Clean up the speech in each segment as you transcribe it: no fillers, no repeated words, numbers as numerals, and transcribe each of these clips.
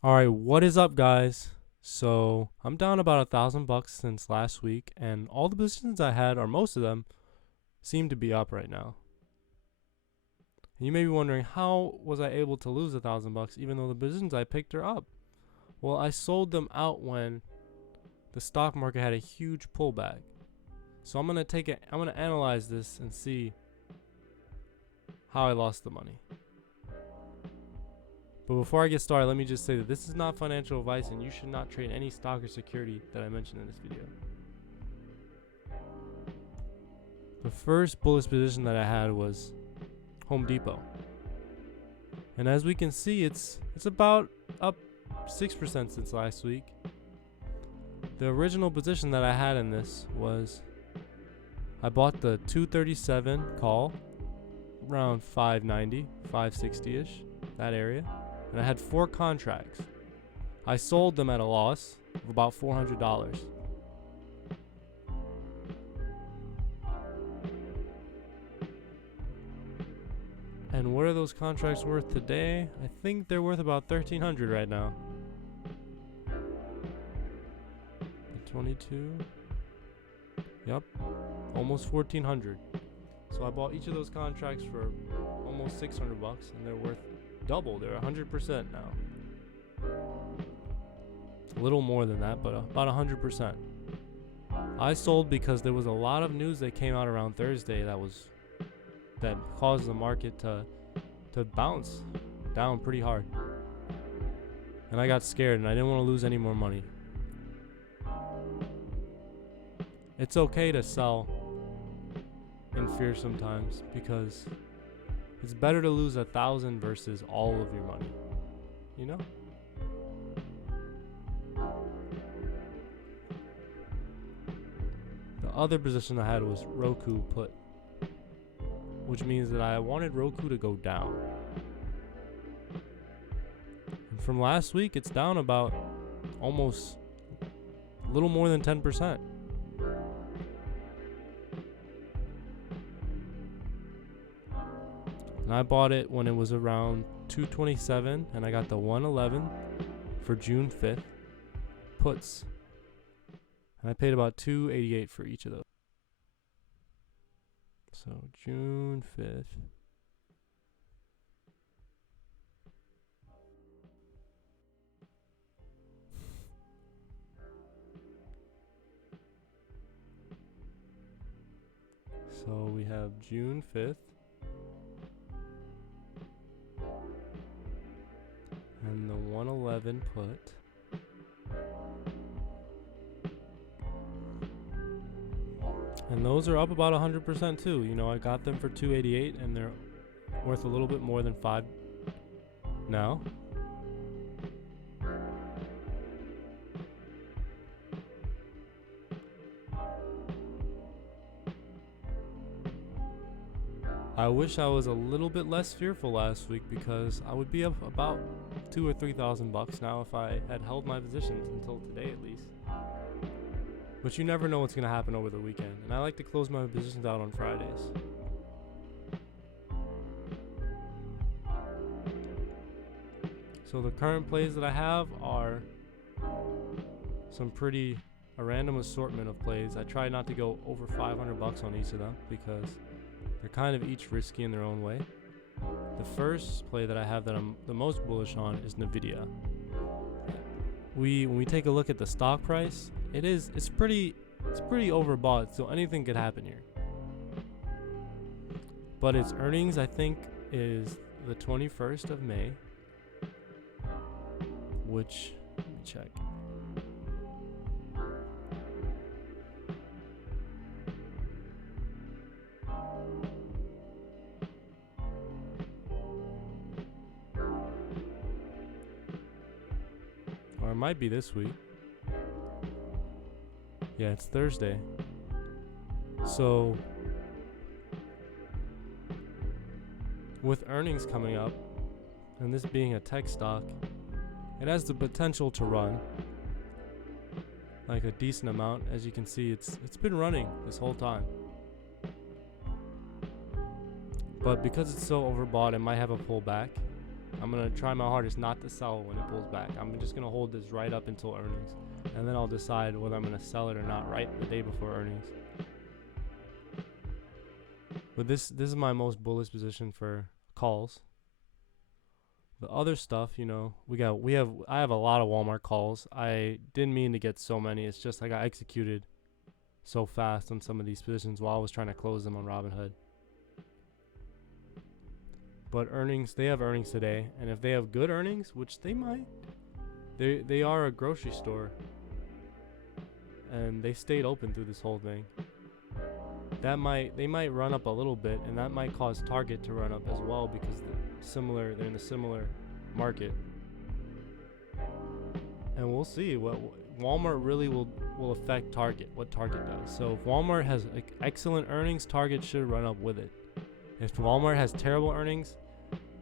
All right, what is up, guys? So I'm down about $1,000 since last week, and all the positions I had, or most of them, seem to be up right now. And you may be wondering, how was I able to lose $1,000 even though the positions I picked are up? Well, I sold them out when the stock market had a huge pullback. So I'm gonna analyze this and see how I lost the money. But before I get started, let me just say that this is not financial advice and you should not trade any stock or security that I mentioned in this video. The first bullish position that I had was Home Depot. And as we can see, it's about up 6% since last week. The original position that I had in this was I bought the 237 call around 590, 560-ish, that area. And I had 4 contracts. I sold them at a loss of about $400. And what are those contracts worth today? I think they're worth about $1,300 right now. 22. Yep, almost $1,400. So I bought each of those contracts for almost $600, and they're worth double. They're 100% now. A little more than that, but about 100%. I sold because there was a lot of news that came out around Thursday that caused the market to bounce down pretty hard. And I got scared and I didn't want to lose any more money. It's okay to sell in fear sometimes because it's better to lose 1,000 versus all of your money, you know? The other position I had was Roku put, which means that I wanted Roku to go down. And from last week, it's down about almost a little more than 10%. And I bought it when it was around 227, and I got the 111 for June 5th puts. And I paid about $288 for each of those. So June 5th. So we have June 5th. And the 111 put. And those are up about 100% too. You know, I got them for $288 and they're worth a little bit more than $5 now. I wish I was a little bit less fearful last week because I would be up about $2,000 or $3,000 now if I had held my positions until today at least. But you never know what's going to happen over the weekend, and I like to close my positions out on Fridays. So the current plays that I have are a random assortment of plays. I try not to go over $500 on each of them because they're kind of each risky in their own way. The first play that I have that I'm the most bullish on is Nvidia. When we take a look at the stock price, it's pretty overbought, so anything could happen here. But its earnings, I think, is the 21st of May, which, let me check. Or it might be this week. Yeah, it's Thursday. So, with earnings coming up, and this being a tech stock, it has the potential to run like a decent amount. As you can see, it's been running this whole time. But because it's so overbought, it might have a pullback. I'm gonna try my hardest not to sell when it pulls back. I'm just gonna hold this right up until earnings, and then I'll decide whether I'm gonna sell it or not right the day before earnings. But this is my most bullish position for calls. The other stuff, you know, I have a lot of Walmart calls. I didn't mean to get so many. It's just I got executed so fast on some of these positions while I was trying to close them on Robinhood. But earnings, they have earnings today, and if they have good earnings, which they might, they are a grocery store, and they stayed open through this whole thing. They might run up a little bit, and that might cause Target to run up as well because they're in a similar market. And we'll see what Walmart really will affect Target, what Target does. So if Walmart has excellent earnings, Target should run up with it. If Walmart has terrible earnings,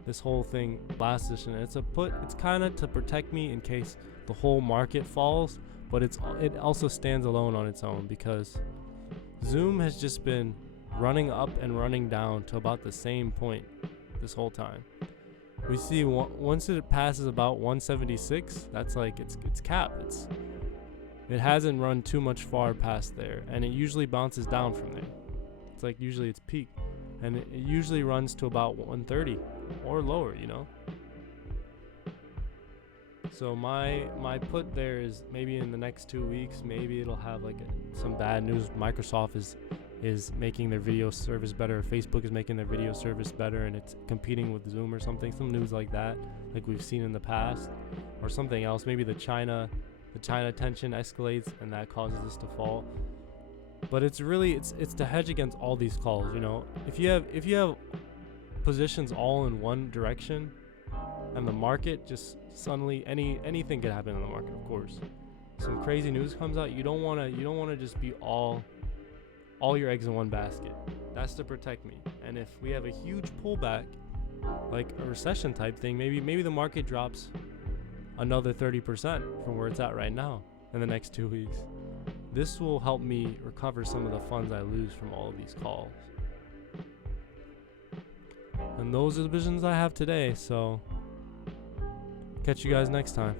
this whole thing lasts, and it's kind of to protect me in case the whole market falls, but it also stands alone on its own because Zoom has just been running up and running down to about the same point this whole time. We see once it passes about 176, that's like it's capped. It hasn't run too much far past there, and it usually bounces down from there. It's like usually it's peak, and it usually runs to about 130 or lower, you know. So my put there is maybe in the next 2 weeks, maybe it'll have like some bad news. Microsoft is making their video service better. Facebook is making their video service better, and it's competing with Zoom or something. Some news like that, like we've seen in the past, or something else. Maybe the China tension escalates, and that causes this to fall. But it's to hedge against all these calls. You know, if you have positions all in one direction, and the market just suddenly anything could happen in the market. Of course, some crazy news comes out. You don't want to just be all your eggs in one basket. That's to protect me. And if we have a huge pullback, like a recession type thing, maybe the market drops another 30% from where it's at right now in the next 2 weeks. This will help me recover some of the funds I lose from all of these calls. And those are the visions I have today. So catch you guys next time.